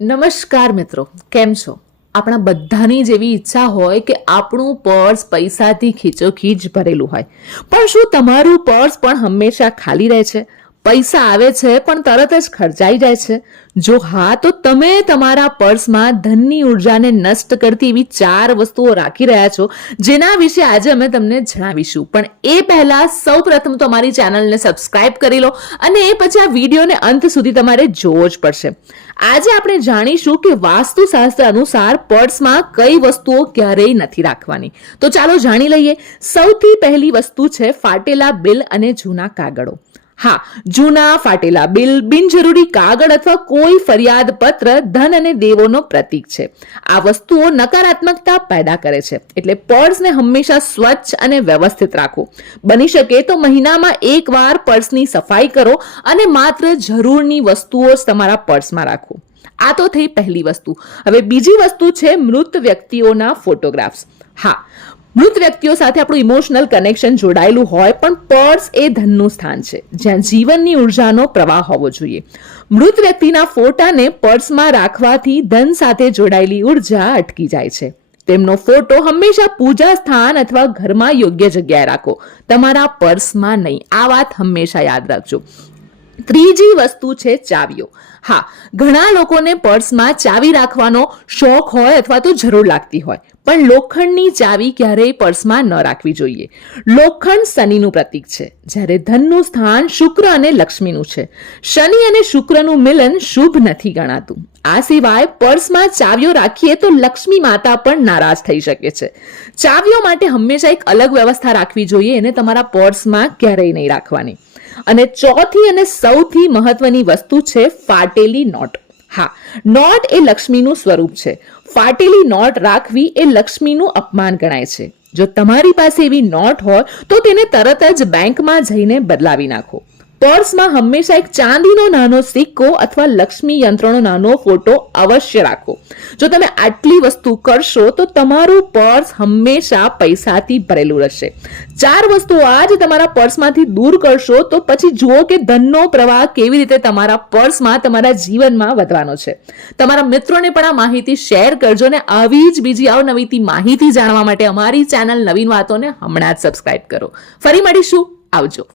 નમસ્કાર મિત્રો, કેમ છો? આપણા બધાની જેવી ઈચ્છા હોય કે આપણું પર્સ પૈસાથી ખીચોખીચ ભરેલું હોય, પણ શું તમારું પર્સ પણ હંમેશા ખાલી રહે છે? પૈસા આવે છે પણ તરત જ ખર્ચાઈ જાય છે? જો હા, તો તમે તમારા પર્સમાં ધનની ઉર્જાને નષ્ટ કરતી એવી 4 વસ્તુઓ રાખી રહ્યા છો, જેના વિશે આજે અમે તમને જણાવીશું. પણ એ પહેલા સૌપ્રથમ તો અમારી ચેનલને સબસ્ક્રાઇબ કરી લો અને એ પછી આ વિડીયોને અંત સુધી તમારે જોવો જ પડશે. આજે આપણે જાણીશું કે વાસ્તુશાસ્ત્ર અનુસાર પર્સમાં કઈ વસ્તુઓ ક્યારેય નથી રાખવાની. તો ચાલો જાણી લઈએ. સૌથી પહેલી વસ્તુ છે ફાટેલા બિલ અને જૂના કાગળો. હા, જૂના ફાટેલા બિલ, બિનજરૂરી કાગળ અથવા કોઈ ફરિયાદ પત્ર ધન અને દેવોનો પ્રતીક છે. આ વસ્તુઓ નકારાત્મકતા પેદા કરે છે. એટલે પર્સને હંમેશા સ્વચ્છ અને વ્યવસ્થિત રાખો. બની શકે તો મહિનામાં એકવાર પર્સની સફાઈ કરો અને માત્ર જરૂરની વસ્તુઓ જ તમારા પર્સમાં રાખો. આ તો થઈ પહેલી વસ્તુ. હવે બીજી વસ્તુ છે મૃત વ્યક્તિઓના ફોટોગ્રાફ્સ. હા, મૃત વ્યક્તિઓ સાથે આપણું ઇમોશનલ કનેક્શન જોડાયેલું હોય, પણ પર્સ એ ધનનું સ્થાન છે જ્યાં જીવનની ઉર્જાનો પ્રવાહ હોવો જોઈએ. મૃત વ્યક્તિના ફોટાને પર્સમાં રાખવાથી ધન સાથે જોડાયેલી ઉર્જા અટકી જાય છે. તેમનો ફોટો હંમેશા પૂજા સ્થાન અથવા ઘરમાં યોગ્ય જગ્યાએ રાખો, તમારા પર્સમાં નહીં. આ વાત હંમેશા યાદ રાખજો. ત્રીજી વસ્તુ છે ચાવીઓ. હા, ઘણા લોકોને પર્સમાં ચાવી રાખવાનો શોખ હોય અથવા તો જરૂર લાગતી હોય, પણ લોખંડની ચાવી ક્યારેય પર્સમાં ન રાખવી જોઈએ. લોખંડ શનિનું પ્રતીક છે, જ્યારે ધનનું સ્થાન શુક્ર અને લક્ષ્મીનું છે. શનિ અને શુક્રનું મિલન શુભ નથી ગણાતું. આ સિવાય પર્સમાં ચાવીઓ રાખીએ તો લક્ષ્મી માતા પણ નારાજ થઈ શકે છે. ચાવીઓ માટે હંમેશા એક અલગ વ્યવસ્થા રાખવી જોઈએ, એને તમારા પર્સમાં ક્યારેય નહીં રાખવાની. અને ચોથી અને સૌથી મહત્વની વસ્તુ છે ફાટેલી નોટ. હા, નોટ એ લક્ષ્મીનું સ્વરૂપ છે. ફાટેલી નોટ રાખવી એ લક્ષ્મીનું અપમાન ગણાય છે. જો તમારી પાસે એવી નોટ હોય તો તેને તરત જ બેંકમાં જઈને બદલાવી નાખો. પર્સમાં હંમેશા એક ચાંદીનો નાનો સિક્કો અથવા લક્ષ્મી યંત્રનો નાનો ફોટો અવશ્ય રાખો. જો તમે આટલી વસ્તુ કરશો તો તમારું પર્સ હંમેશા પૈસાથી ભરેલું રહેશે. 4 વસ્તુઓ આજ તમારા પર્સમાંથી દૂર કરશો તો પછી જુઓ કે ધનનો પ્રવાહ કેવી રીતે તમારા પર્સમાં, તમારા જીવનમાં વધવાનો છે. તમારા મિત્રોને પણ આ માહિતી શેર કરજો અને આવી જ બીજી અવનવી માહિતી જાણવા માટે અમારી ચેનલ નવીન વાતોને હમણાં જ સબસ્ક્રાઇબ કરો. ફરી મળીશું. આવજો.